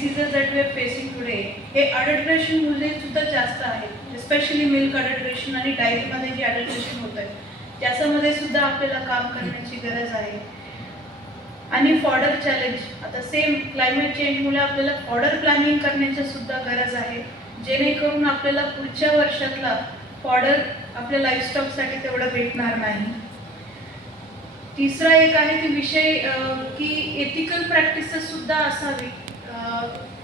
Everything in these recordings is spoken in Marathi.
diseases that we are facing today हे अडल्ट्रेशन मुळे सुद्धा जास्त आहे, स्पेशली मिल्क अडल्ट्रेशन आणि डायरीमध्ये जे अडल्ट्रेशन होत आहे त्याच्यामध्ये सुद्धा आपल्याला काम करण्याची गरज आहे. आणि फॉडर चॅलेंज, आता सेम क्लायमेट चेंजमुळे आपल्याला फॉडर प्लॅनिंग करण्याची सुद्धा गरज आहे, जेणेकरून आपल्याला पुढच्या वर्षातला फॉडर आपल्या लाईफस्टॉकसाठी तेवढं भेटणार नाही. तिसरा एक आहे की विषय की एथिकल प्रॅक्टिसेस सुद्धा असावी.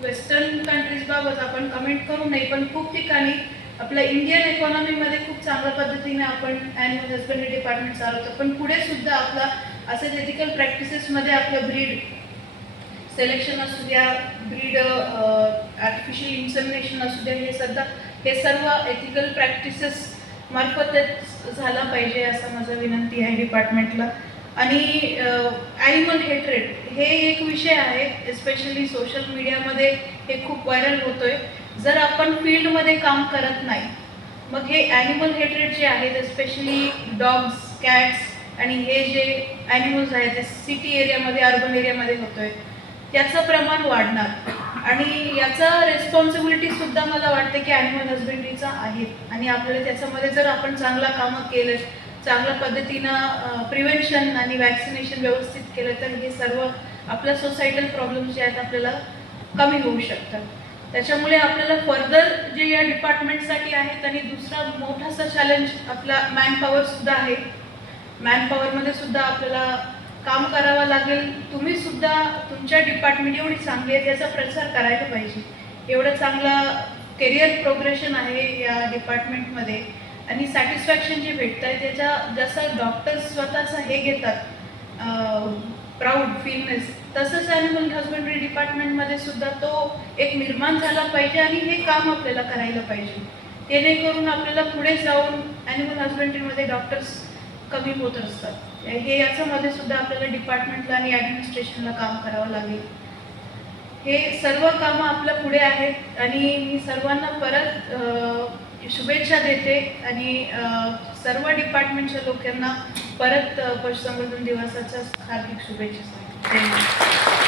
वेस्टर्न कंट्रीज बाबत आपण कमेंट करू नाही, पण खूप ठिकाणी आपल्या इंडियन इकॉनॉमीमध्ये खूप चांगल्या पद्धतीने आपण ॲनिमल हजबंड्री डिपार्टमेंट चालवतो, पण पुढे सुद्धा आपला असेच एथिकल प्रॅक्टिसेसमध्ये आपलं ब्रीड सिलेक्शन असू द्या, ब्रीड आर्टिफिशियल इन्सेमिनेशन असू द्या, हे सर्व एथिकल प्रॅक्टिसेस मार्फतच झाला पाहिजे असं माझं विनंती आहे डिपार्टमेंटला. आणि ॲनिमल हेट्रेड हे एक विषय आहे, स्पेशली सोशल मीडियामध्ये हे खूप व्हायरल होतोय. जर आपण फील्डमध्ये काम करत नाही, मग हे ॲनिमल हेट्रेड जे आहेत, स्पेशली डॉग्स, कॅट्स आणि हे जे ॲनिमल्स आहेत ते सिटी एरियामध्ये, अर्बन एरियामध्ये होतोय, त्याचं प्रमाण वाढणार. आणि याचा रेस्पॉन्सिबिलिटीसुद्धा मला वाटते की ॲनिमल हजबंड्रीचा आहे. आणि आपल्याला त्याच्यामध्ये जर आपण चांगला कामं केलं, चांगल्या पद्धतीनं प्रिव्हेन्शन आणि वॅक्सिनेशन व्यवस्थित केलं, तर हे सर्व आपल्या सोसायटल प्रॉब्लेम्स जे आहेत आपल्याला कमी होऊ शकतात. त्याच्यामुळे आपल्याला फर्दर जे या डिपार्टमेंटसाठी आहेत. आणि दुसरा मोठासा चॅलेंज आपला मॅनपॉवरसुद्धा आहे. मॅनपॉवरमध्ये सुद्धा आपल्याला काम करावं लागेल. तुम्ही सुद्धा तुमच्या डिपार्टमेंट एवढी चांगली आहे त्याचा प्रचार करायला पाहिजे. एवढं चांगलं करिअर प्रोग्रेशन आहे या डिपार्टमेंटमध्ये आणि सॅटिस्फॅक्शन जे भेटतं आहे त्याच्या जसं डॉक्टर्स स्वतःचं हे घेतात प्राऊड फीलनेस, तसंच ॲनिमल हजबंड्री डिपार्टमेंटमध्ये सुद्धा तो एक निर्माण झाला पाहिजे आणि हे काम आपल्याला करायला पाहिजे, जेणेकरून आपल्याला पुढे जाऊन ॲनिमल हजबंड्रीमध्ये डॉक्टर्स कमी होत असतात. हे याच्यामध्ये सुद्धा आपल्याला डिपार्टमेंटला आणि ॲडमिनिस्ट्रेशनला काम करावं लागेल. हे सर्व कामं आपल्या पुढे आहेत आणि मी सर्वांना परत शुभेच्छा देते आणि सर्व डिपार्टमेंटच्या लोकांना परत पशुसंवर्धन दिवसाच्या हार्दिक शुभेच्छा सांगते.